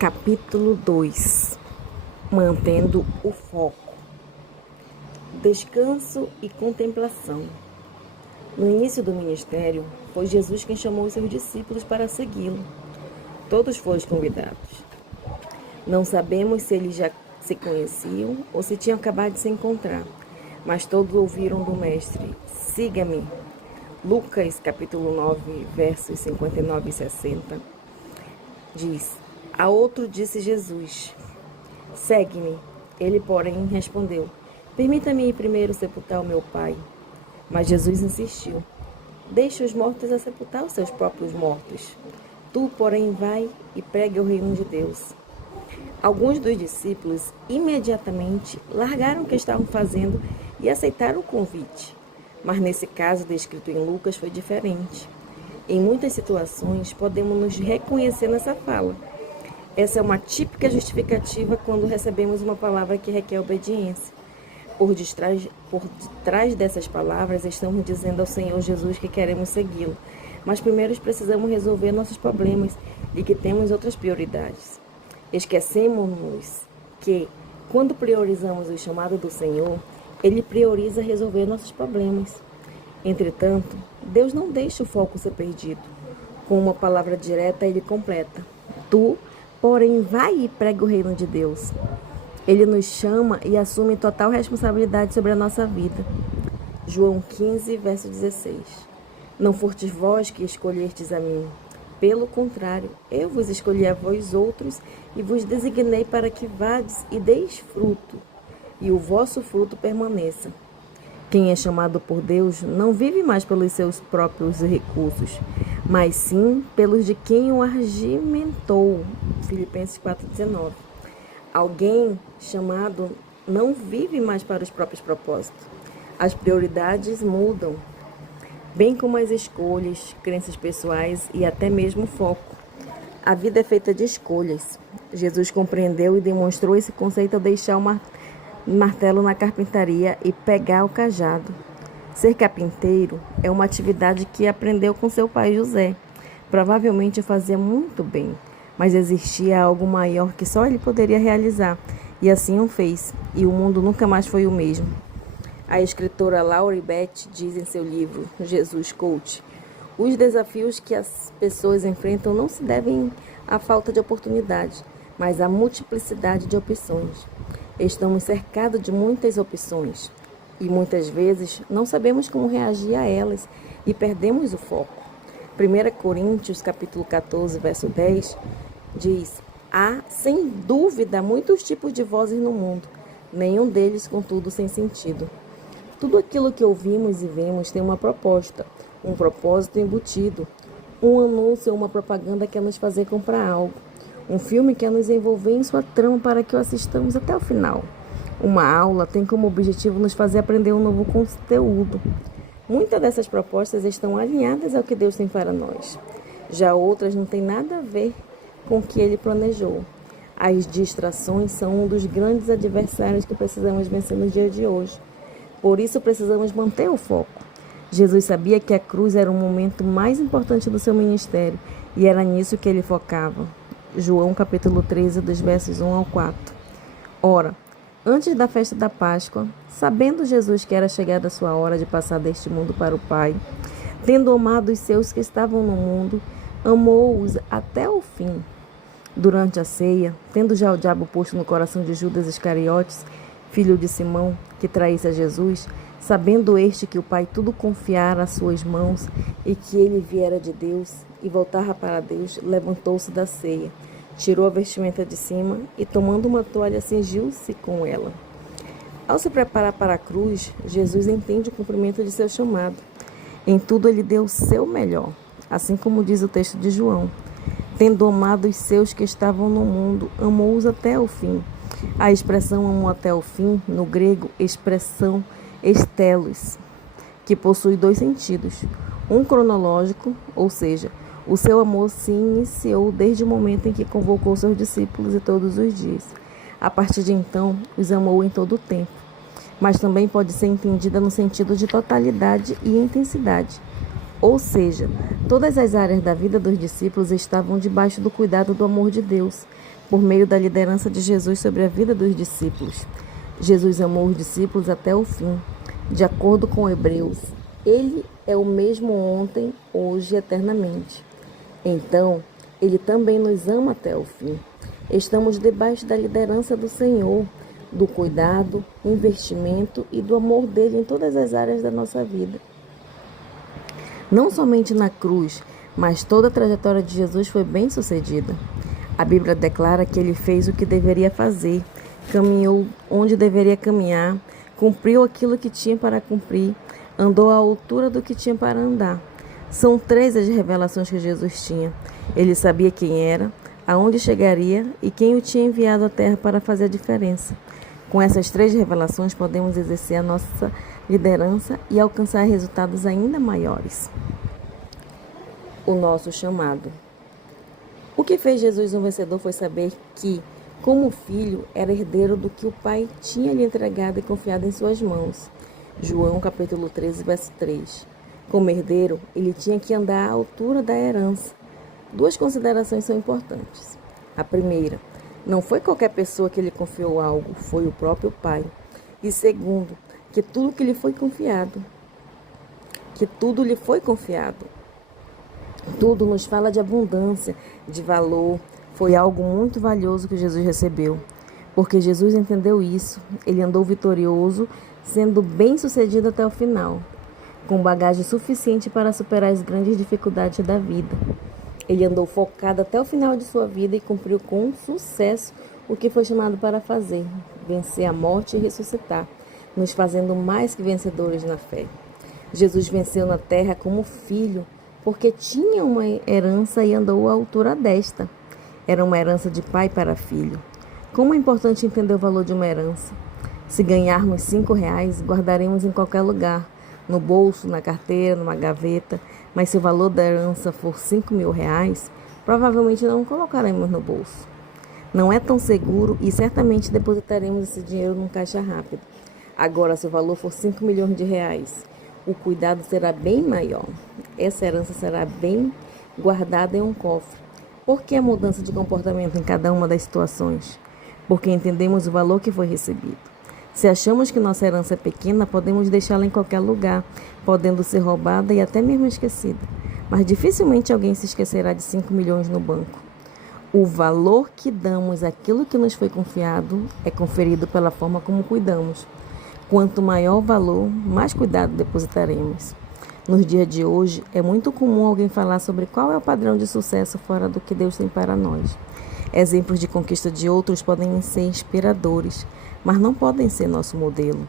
Capítulo 2. Mantendo o foco. Descanso e contemplação. No início do ministério, foi Jesus quem chamou os seus discípulos para segui-lo. Todos foram convidados. Não sabemos se eles já se conheciam ou se tinham acabado de se encontrar, mas todos ouviram do Mestre: siga-me. Lucas, capítulo 9, versos 59 e 60, diz: a outro disse Jesus: segue-me. Ele, porém, respondeu: permita-me ir primeiro sepultar o meu pai. Mas Jesus insistiu: deixe os mortos a sepultar os seus próprios mortos. Tu, porém, vai e pregue o reino de Deus. Alguns dos discípulos imediatamente largaram o que estavam fazendo e aceitaram o convite. Mas nesse caso descrito em Lucas foi diferente. Em muitas situações podemos nos reconhecer nessa fala. Essa é uma típica justificativa quando recebemos uma palavra que requer obediência. Por detrás dessas palavras estamos dizendo ao Senhor Jesus que queremos segui-lo, mas primeiro precisamos resolver nossos problemas e que temos outras prioridades. Esquecemos-nos que, quando priorizamos o chamado do Senhor, Ele prioriza resolver nossos problemas. Entretanto, Deus não deixa o foco ser perdido. Com uma palavra direta, Ele completa: tu, porém, vai e prega o reino de Deus. Ele nos chama e assume total responsabilidade sobre a nossa vida. João 15, verso 16. Não fostes vós que escolhestes a mim. Pelo contrário, eu vos escolhi a vós outros e vos designei para que vades e deis fruto, e o vosso fruto permaneça. Quem é chamado por Deus não vive mais pelos seus próprios recursos, mas sim pelos de quem o argimentou. Filipenses 4,19. Alguém chamado não vive mais para os próprios propósitos. As prioridades mudam, bem como as escolhas, crenças pessoais e até mesmo o foco. A vida é feita de escolhas. Jesus compreendeu e demonstrou esse conceito ao deixar o martelo na carpintaria e pegar o cajado. Ser carpinteiro é uma atividade que aprendeu com seu pai José. Provavelmente fazia muito bem, mas existia algo maior que só ele poderia realizar, e assim o fez, e o mundo nunca mais foi o mesmo. A escritora Laurie Beth diz em seu livro Jesus Coach: os desafios que as pessoas enfrentam não se devem à falta de oportunidade, mas à multiplicidade de opções. Estamos cercados de muitas opções e muitas vezes não sabemos como reagir a elas e perdemos o foco. 1 Coríntios capítulo 14, verso 10 diz: há, sem dúvida, muitos tipos de vozes no mundo, nenhum deles, contudo, sem sentido. Tudo aquilo que ouvimos e vemos tem uma proposta, um propósito embutido, um anúncio ou uma propaganda que quer nos fazer comprar algo, um filme quer nos envolver em sua trama para que o assistamos até o final. Uma aula tem como objetivo nos fazer aprender um novo conteúdo. Muitas dessas propostas estão alinhadas ao que Deus tem para nós. Já outras não têm nada a ver com o que Ele planejou. As distrações são um dos grandes adversários que precisamos vencer no dia de hoje. Por isso precisamos manter o foco. Jesus sabia que a cruz era o momento mais importante do seu ministério e era nisso que ele focava. João capítulo 13, dos versos 1 ao 4. Ora, antes da festa da Páscoa, sabendo Jesus que era chegada a sua hora de passar deste mundo para o Pai, tendo amado os seus que estavam no mundo, amou-os até o fim. Durante a ceia, tendo já o diabo posto no coração de Judas Iscariotes, filho de Simão, que traísse a Jesus, sabendo este que o Pai tudo confiara às suas mãos e que ele viera de Deus e voltava para Deus, levantou-se da ceia, tirou a vestimenta de cima e, tomando uma toalha, cingiu-se com ela. Ao se preparar para a cruz, Jesus entende o cumprimento de seu chamado. Em tudo ele deu o seu melhor, assim como diz o texto de João. Tendo amado os seus que estavam no mundo, amou-os até o fim. A expressão amou até o fim, no grego, expressão estelos, que possui dois sentidos. Um cronológico, ou seja, o seu amor se iniciou desde o momento em que convocou seus discípulos e todos os dias. A partir de então, os amou em todo o tempo. Mas também pode ser entendida no sentido de totalidade e intensidade. Ou seja, todas as áreas da vida dos discípulos estavam debaixo do cuidado do amor de Deus, por meio da liderança de Jesus sobre a vida dos discípulos. Jesus amou os discípulos até o fim. De acordo com Hebreus, Ele é o mesmo ontem, hoje e eternamente. Então, Ele também nos ama até o fim. Estamos debaixo da liderança do Senhor, do cuidado, investimento e do amor dele em todas as áreas da nossa vida. Não somente na cruz, mas toda a trajetória de Jesus foi bem sucedida. A Bíblia declara que ele fez o que deveria fazer, caminhou onde deveria caminhar, cumpriu aquilo que tinha para cumprir, andou à altura do que tinha para andar. São 3 as revelações que Jesus tinha. Ele sabia quem era, aonde chegaria e quem o tinha enviado à terra para fazer a diferença. Com essas 3 revelações, podemos exercer a nossa liderança e alcançar resultados ainda maiores. O nosso chamado. O que fez Jesus um vencedor foi saber que, como filho, era herdeiro do que o Pai tinha lhe entregado e confiado em suas mãos. João capítulo 13, verso 3. Como herdeiro, ele tinha que andar à altura da herança. 2 considerações são importantes. A primeira, não foi qualquer pessoa que lhe confiou algo, foi o próprio Pai. E segundo, que tudo lhe foi confiado. Tudo nos fala de abundância, de valor. Foi algo muito valioso que Jesus recebeu. Porque Jesus entendeu isso, ele andou vitorioso, sendo bem-sucedido até o final, com bagagem suficiente para superar as grandes dificuldades da vida. Ele andou focado até o final de sua vida e cumpriu com sucesso o que foi chamado para fazer, vencer a morte e ressuscitar, nos fazendo mais que vencedores na fé. Jesus venceu na terra como filho, porque tinha uma herança e andou à altura desta. Era uma herança de pai para filho. Como é importante entender o valor de uma herança. Se ganharmos R$5, guardaremos em qualquer lugar, no bolso, na carteira, numa gaveta, mas se o valor da herança for R$5.000, provavelmente não colocaremos no bolso. Não é tão seguro e certamente depositaremos esse dinheiro num caixa rápido. Agora, se o valor for R$5 milhões, o cuidado será bem maior. Essa herança será bem guardada em um cofre. Por que a mudança de comportamento em cada uma das situações? Porque entendemos o valor que foi recebido. Se achamos que nossa herança é pequena, podemos deixá-la em qualquer lugar, podendo ser roubada e até mesmo esquecida. Mas dificilmente alguém se esquecerá de 5 milhões no banco. O valor que damos àquilo que nos foi confiado é conferido pela forma como cuidamos. Quanto maior o valor, mais cuidado depositaremos. Nos dias de hoje, é muito comum alguém falar sobre qual é o padrão de sucesso fora do que Deus tem para nós. Exemplos de conquista de outros podem ser inspiradores, mas não podem ser nosso modelo.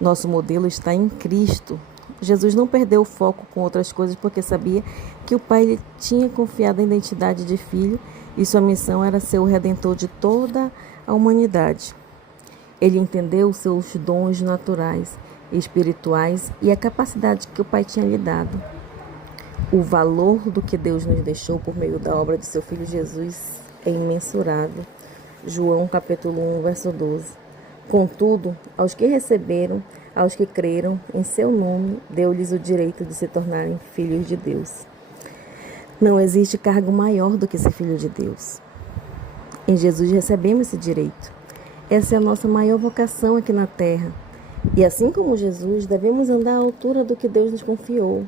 Nosso modelo está em Cristo. Jesus não perdeu o foco com outras coisas porque sabia que o Pai lhe tinha confiado a identidade de filho e sua missão era ser o redentor de toda a humanidade. Ele entendeu os seus dons naturais, espirituais e a capacidade que o Pai tinha lhe dado. O valor do que Deus nos deixou por meio da obra de seu Filho Jesus é imensurável. João capítulo 1, verso 12. Contudo, aos que receberam, aos que creram em seu nome, deu-lhes o direito de se tornarem filhos de Deus. Não existe cargo maior do que ser filho de Deus. Em Jesus recebemos esse direito. Essa é a nossa maior vocação aqui na terra. E assim como Jesus, devemos andar à altura do que Deus nos confiou.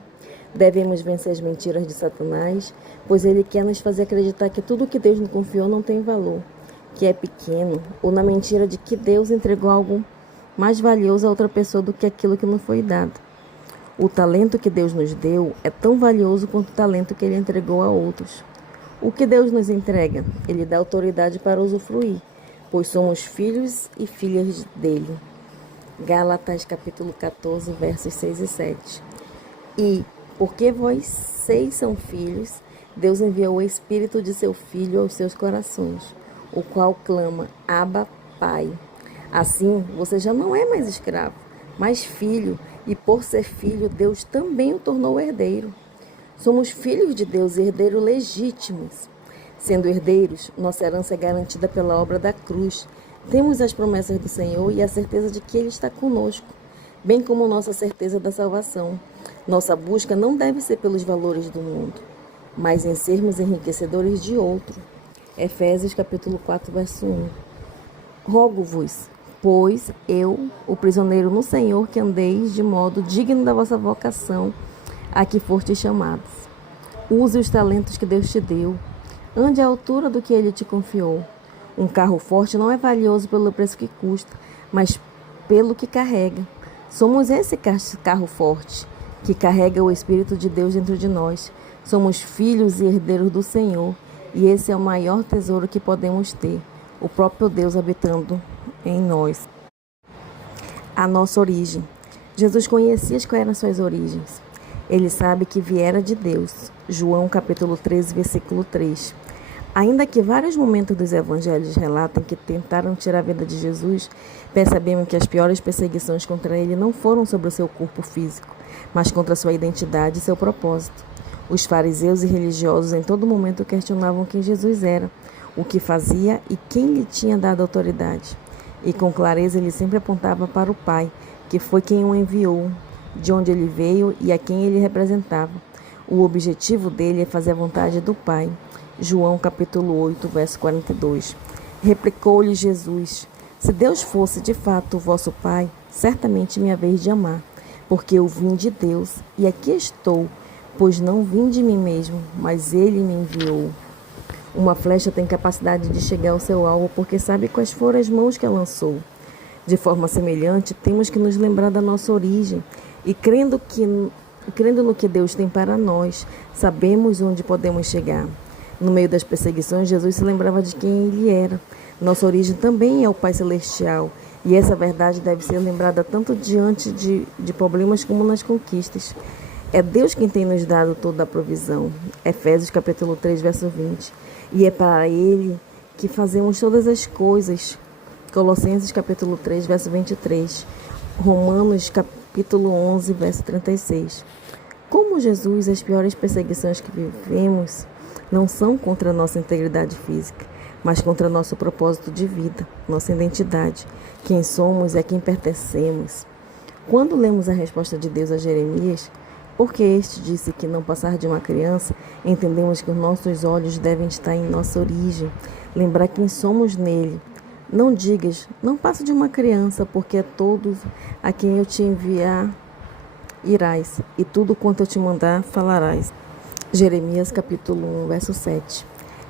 Devemos vencer as mentiras de Satanás, pois ele quer nos fazer acreditar que tudo o que Deus nos confiou não tem valor, que é pequeno, ou na mentira de que Deus entregou algo mais valioso a outra pessoa do que aquilo que não foi dado. O talento que Deus nos deu é tão valioso quanto o talento que ele entregou a outros. O que Deus nos entrega? Ele dá autoridade para usufruir, pois somos filhos e filhas dele. Gálatas capítulo 14, versos 6 e 7. E, porque vocês são filhos, Deus enviou o Espírito de seu Filho aos seus corações, o qual clama, Abba, Pai. Assim, você já não é mais escravo, mas filho, e por ser filho, Deus também o tornou herdeiro. Somos filhos de Deus e herdeiros legítimos. Sendo herdeiros, nossa herança é garantida pela obra da cruz. Temos as promessas do Senhor e a certeza de que Ele está conosco, bem como nossa certeza da salvação. Nossa busca não deve ser pelos valores do mundo, mas em sermos enriquecedores de outro. Efésios capítulo 4, verso 1. Rogo-vos, pois eu, o prisioneiro no Senhor, que andeis de modo digno da vossa vocação, a que fostes chamados. Use os talentos que Deus te deu. Ande à altura do que Ele te confiou. Um carro forte não é valioso pelo preço que custa, mas pelo que carrega. Somos esse carro forte, que carrega o Espírito de Deus dentro de nós. Somos filhos e herdeiros do Senhor, e esse é o maior tesouro que podemos ter, o próprio Deus habitando em nós. A nossa origem. Jesus conhecia quais eram suas origens. Ele sabe que viera de Deus. João capítulo 13, versículo 3. Ainda que vários momentos dos evangelhos relatem que tentaram tirar a vida de Jesus, percebemos que as piores perseguições contra ele não foram sobre o seu corpo físico, mas contra sua identidade e seu propósito. Os fariseus e religiosos em todo momento questionavam quem Jesus era, o que fazia e quem lhe tinha dado autoridade. E com clareza ele sempre apontava para o Pai, que foi quem o enviou, de onde ele veio e a quem ele representava. O objetivo dele é fazer a vontade do Pai. João capítulo 8, verso 42. Replicou-lhe Jesus: se Deus fosse de fato o vosso Pai, certamente me haveis de amar, porque eu vim de Deus e aqui estou, pois não vim de mim mesmo, mas Ele me enviou. Uma flecha tem capacidade de chegar ao seu alvo porque sabe quais foram as mãos que a lançou. De forma semelhante, temos que nos lembrar da nossa origem e crendo no que Deus tem para nós, sabemos onde podemos chegar. No meio das perseguições, Jesus se lembrava de quem Ele era. Nossa origem também é o Pai Celestial, e essa verdade deve ser lembrada tanto diante de problemas como nas conquistas. É Deus quem tem nos dado toda a provisão. Efésios capítulo 3, verso 20. E é para Ele que fazemos todas as coisas. Colossenses capítulo 3, verso 23. Romanos capítulo 11, verso 36. Como Jesus, as piores perseguições que vivemos não são contra a nossa integridade física, mas contra nosso propósito de vida, nossa identidade, quem somos e a quem pertencemos. Quando lemos a resposta de Deus a Jeremias, porque este disse que não passar de uma criança, entendemos que os nossos olhos devem estar em nossa origem, lembrar quem somos nele. Não digas, não passo de uma criança, porque a todos a quem eu te enviar irás, e tudo quanto eu te mandar falarás. Jeremias capítulo 1, verso 7.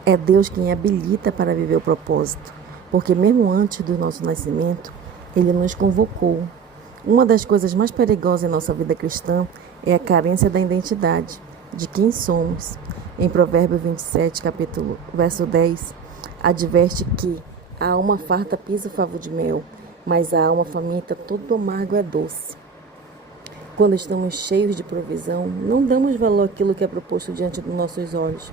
É Deus quem habilita para viver o propósito, porque mesmo antes do nosso nascimento, Ele nos convocou. Uma das coisas mais perigosas em nossa vida cristã é a carência da identidade, de quem somos. Em Provérbios 27, verso 10, adverte que a alma farta pisa o favo de mel, mas a alma faminta todo amargo é doce. Quando estamos cheios de provisão, não damos valor àquilo que é proposto diante dos nossos olhos,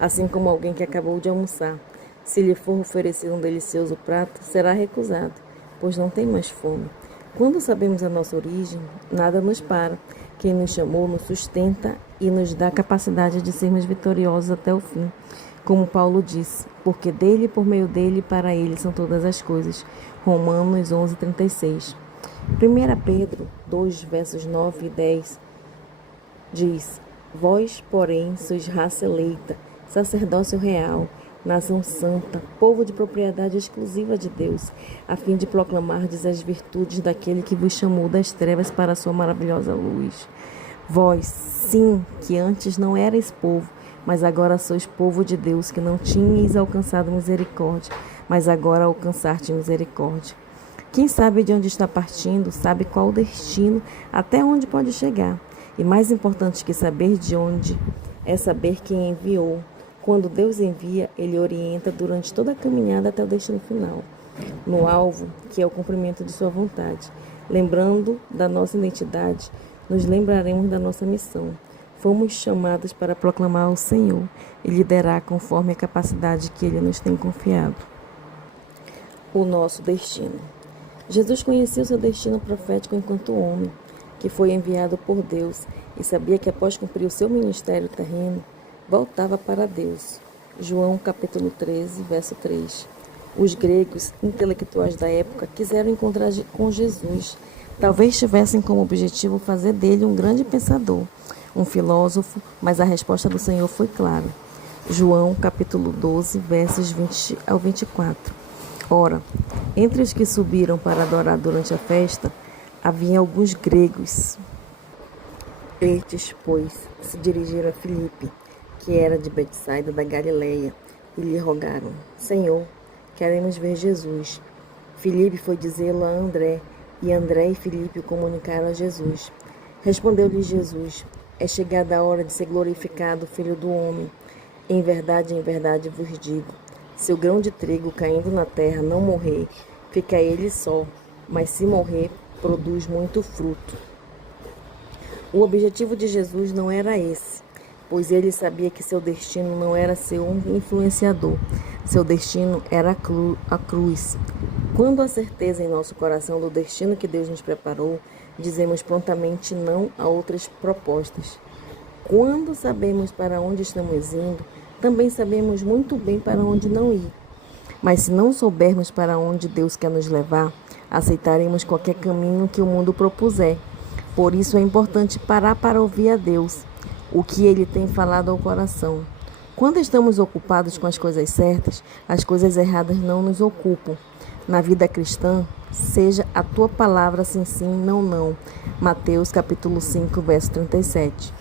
assim como alguém que acabou de almoçar. Se lhe for oferecido um delicioso prato, será recusado, pois não tem mais fome. Quando sabemos a nossa origem, nada nos para. Quem nos chamou nos sustenta e nos dá a capacidade de sermos vitoriosos até o fim. Como Paulo disse, porque dele, por meio dele e para ele são todas as coisas. Romanos 11, 36. 1 Pedro 2, versos 9 e 10 diz: vós, porém, sois raça eleita, sacerdócio real, nação santa, povo de propriedade exclusiva de Deus, a fim de proclamardes as virtudes daquele que vos chamou das trevas para a sua maravilhosa luz. Vós, sim, que antes não erais povo, mas agora sois povo de Deus, que não tinhais alcançado misericórdia, mas agora alcançaste misericórdia. Quem sabe de onde está partindo, sabe qual o destino, até onde pode chegar. E mais importante que saber de onde, é saber quem enviou. Quando Deus envia, Ele orienta durante toda a caminhada até o destino final, no alvo, que é o cumprimento de sua vontade. Lembrando da nossa identidade, nos lembraremos da nossa missão. Fomos chamados para proclamar ao Senhor e liderar conforme a capacidade que Ele nos tem confiado. O nosso destino. Jesus conhecia o seu destino profético enquanto homem, que foi enviado por Deus, e sabia que após cumprir o seu ministério terreno, voltava para Deus. João capítulo 13, verso 3. Os gregos intelectuais da época quiseram encontrar com Jesus, Talvez tivessem como objetivo fazer dele um grande pensador, um filósofo, mas a resposta do Senhor foi clara. João, capítulo 12, versos 20 ao 24. Ora, entre os que subiram para adorar durante a festa, havia alguns gregos. Estes, pois, se dirigiram a Filipe, que era de Betsaida da Galileia, e lhe rogaram: Senhor, queremos ver Jesus. Filipe foi dizê-lo a André, e André e Filipe o comunicaram a Jesus. Respondeu-lhe Jesus: É chegada a hora de ser glorificado o Filho do Homem. Em verdade vos digo, se o grão de trigo caindo na terra não morrer, fica ele só, mas se morrer, produz muito fruto. O objetivo de Jesus não era esse, pois ele sabia que seu destino não era ser um influenciador, seu destino era a cruz. Quando há certeza em nosso coração do destino que Deus nos preparou, dizemos prontamente não a outras propostas. Quando sabemos para onde estamos indo, também sabemos muito bem para onde não ir. Mas se não soubermos para onde Deus quer nos levar, aceitaremos qualquer caminho que o mundo propuser. Por isso é importante parar para ouvir a Deus, o que Ele tem falado ao coração. Quando estamos ocupados com as coisas certas, as coisas erradas não nos ocupam. Na vida cristã, seja a tua palavra sim, sim, não, não. Mateus capítulo 5, verso 37.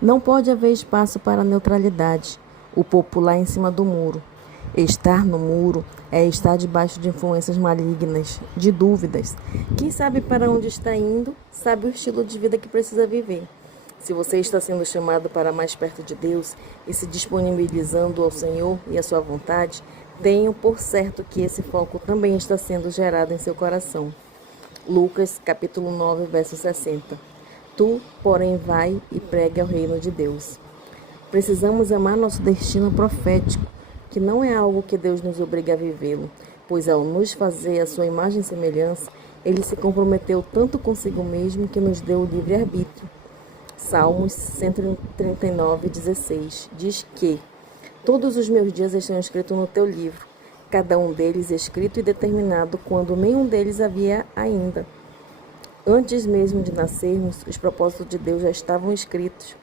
Não pode haver espaço para neutralidade, o popular em cima do muro. Estar no muro é estar debaixo de influências malignas, de dúvidas. Quem sabe para onde está indo, sabe o estilo de vida que precisa viver. Se você está sendo chamado para mais perto de Deus e se disponibilizando ao Senhor e à sua vontade, tenho por certo que esse foco também está sendo gerado em seu coração. Lucas capítulo 9, verso 60. Tu, porém, vai e pregue ao reino de Deus. Precisamos amar nosso destino profético, que não é algo que Deus nos obriga a vivê-lo, pois ao nos fazer a sua imagem e semelhança, Ele se comprometeu tanto consigo mesmo que nos deu o livre-arbítrio. Salmos 139, 16 diz que todos os meus dias estão escritos no teu livro, cada um deles escrito e determinado quando nenhum deles havia ainda. Antes mesmo de nascermos, os propósitos de Deus já estavam escritos.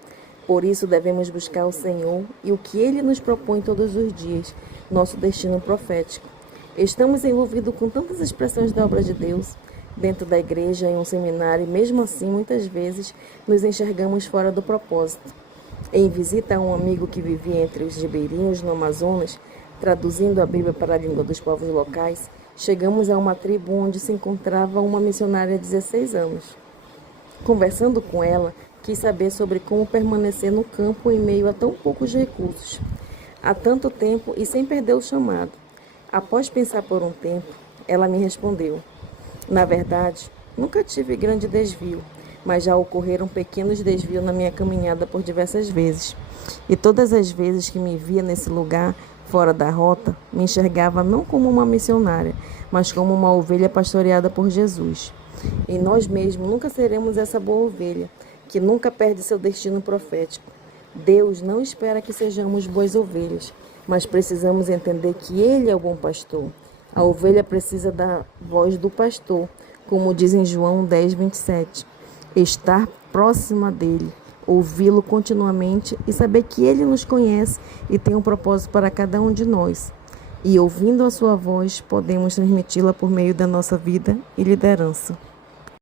Por isso devemos buscar o Senhor e o que Ele nos propõe todos os dias, nosso destino profético. Estamos envolvidos com tantas expressões da obra de Deus, dentro da igreja, em um seminário, e mesmo assim, muitas vezes, nos enxergamos fora do propósito. Em visita a um amigo que vivia entre os ribeirinhos no Amazonas, traduzindo a Bíblia para a língua dos povos locais, chegamos a uma tribo onde se encontrava uma missionária de 16 anos. Conversando com ela, quis saber sobre como permanecer no campo em meio a tão poucos recursos, há tanto tempo e sem perder o chamado. Após pensar por um tempo, ela me respondeu: na verdade, nunca tive grande desvio, mas já ocorreram pequenos desvios na minha caminhada por diversas vezes. E todas as vezes que me via nesse lugar, fora da rota, me enxergava não como uma missionária, mas como uma ovelha pastoreada por Jesus. E nós mesmos nunca seremos essa boa ovelha, que nunca perde seu destino profético. Deus não espera que sejamos boas ovelhas, mas precisamos entender que Ele é o bom pastor. A ovelha precisa da voz do pastor, como diz em João 10, 27. Estar próxima dele, ouvi-lo continuamente e saber que ele nos conhece e tem um propósito para cada um de nós. E ouvindo a sua voz, podemos transmiti-la por meio da nossa vida e liderança.